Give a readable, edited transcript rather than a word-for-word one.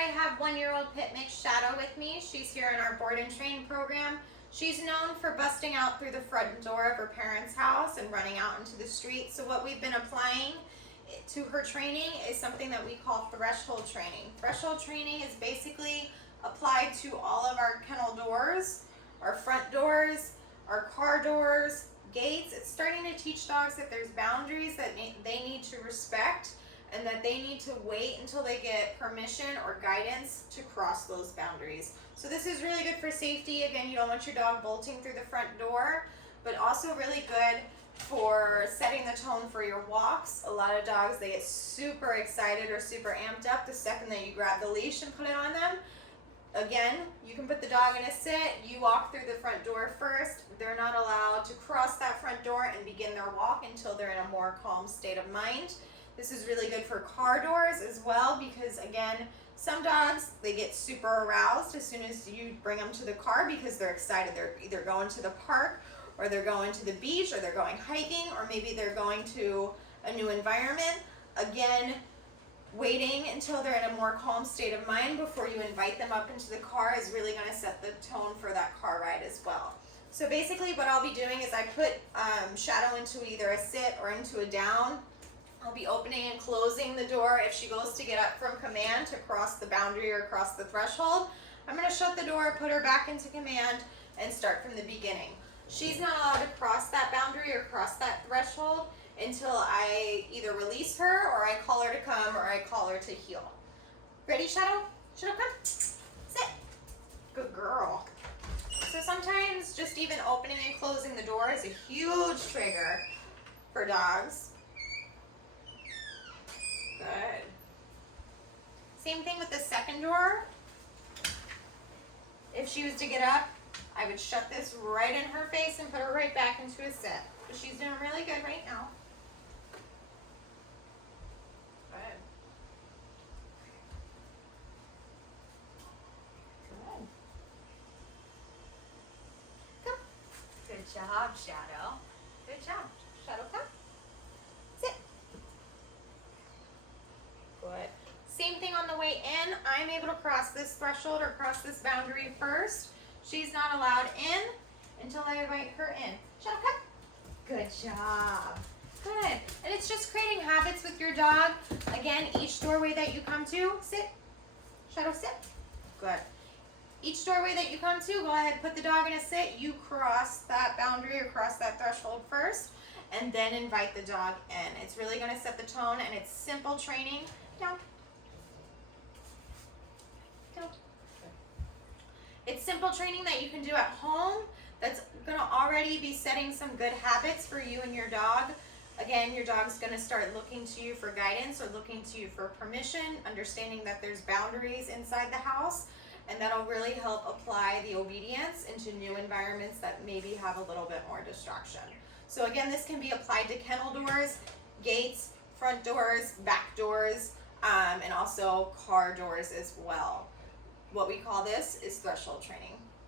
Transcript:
I have 1-year-old pit mix Shadow with me. She's here in our board and train program. She's known for busting out through the front door of her parents' house and running out into the street. So what we've been applying to her training is something that we call threshold training. Threshold training is basically applied to all of our kennel doors, our front doors, our car doors, gates. It's starting to teach dogs that there's boundaries that they need to respect and that they need to wait until they get permission or guidance to cross those boundaries. So this is really good for safety. Again, you don't want your dog bolting through the front door, but also really good for setting the tone for your walks. A lot of dogs, they get super excited or super amped up the second that you grab the leash and put it on them. Again, you can put the dog in a sit, you walk through the front door first. They're not allowed to cross that front door and begin their walk until they're in a more calm state of mind. This is really good for car doors as well because, again, some dogs, they get super aroused as soon as you bring them to the car because they're excited. They're either going to the park or they're going to the beach or they're going hiking or maybe they're going to a new environment. Again, waiting until they're in a more calm state of mind before you invite them up into the car is really going to set the tone for that car ride as well. So basically what I'll be doing is I put Shadow into either a sit or into a down. I'll be opening and closing the door if she goes to get up from command to cross the boundary or cross the threshold. I'm going to shut the door, put her back into command, and start from the beginning. She's not allowed to cross that boundary or cross that threshold until I either release her or I call her to come or I call her to heel. Ready, Shadow? Shadow, come. Sit. Good girl. So sometimes just even opening and closing the door is a huge trigger for dogs. Good. Same thing with the second door. If she was to get up, I would shut this right in her face and put her right back into a sit. But she's doing really good right now. Good. Good. Come. Good job, Shadow. Good job. Shadow, come. Sit. Good. Same thing on the way in. I'm able to cross this threshold or cross this boundary first. She's not allowed in until I invite her in. Shadow, come. Good job. Good. And it's just creating habits with your dog. Again, each doorway that you come to, sit. Shadow, sit. Good. Each doorway that you come to, go ahead, put the dog in a sit. You cross that boundary or cross that threshold first, and then invite the dog in. It's really going to set the tone, and it's simple training. Down. Down. It's simple training that you can do at home that's going to already be setting some good habits for you and your dog. Again, your dog's going to start looking to you for guidance or looking to you for permission, understanding that there's boundaries inside the house, and that'll really help apply the obedience into new environments that maybe have a little bit more distraction. So again, this can be applied to kennel doors, gates, front doors, back doors, and also car doors as well. What we call this is threshold training.